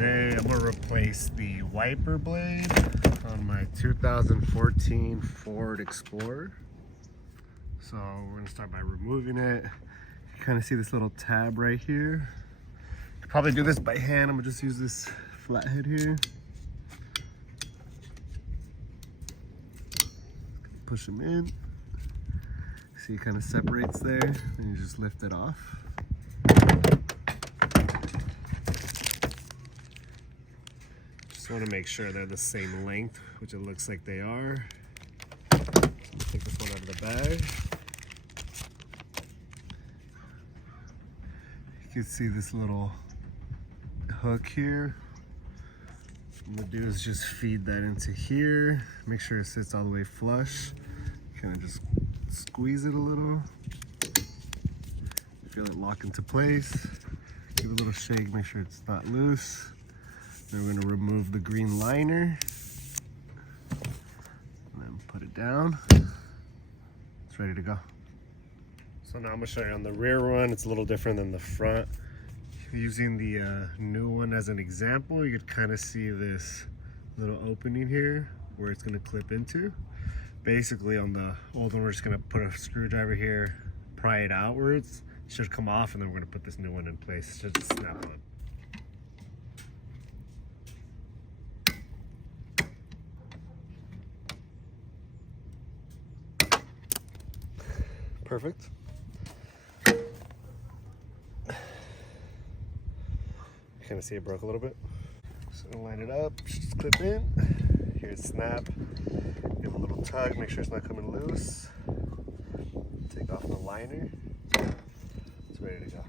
Today I'm going to replace the wiper blade on my 2014 Ford Explorer. So we're going to start by removing it. You kind of see this little tab right here. You could probably do this by hand. I'm going to just use this flathead here. Push them in. See, it kind of separates there, and you just lift it off. Just want to make sure they're the same length, which it looks like they are. Take this one out of the bag. You can see this little hook here. What I'm gonna do is just feed that into here. Make sure it sits all the way flush. Kind of just squeeze it a little. Feel it lock into place. Give it a little shake, make sure it's not loose. Then we're gonna remove the green liner. And then put it down. It's ready to go. So now I'm gonna show you on the rear one. It's a little different than the front. Using the new one as an example, you could kind of see this little opening here where it's gonna clip into. Basically on the old one, we're just gonna put a screwdriver here, pry it outwards. It should come off, and then we're gonna put this new one in place. It should just snap on. Perfect. Kind of see it broke a little bit. So line it up, just clip in. Here it snap. Give a little tug, make sure it's not coming loose. Take off the liner. It's ready to go.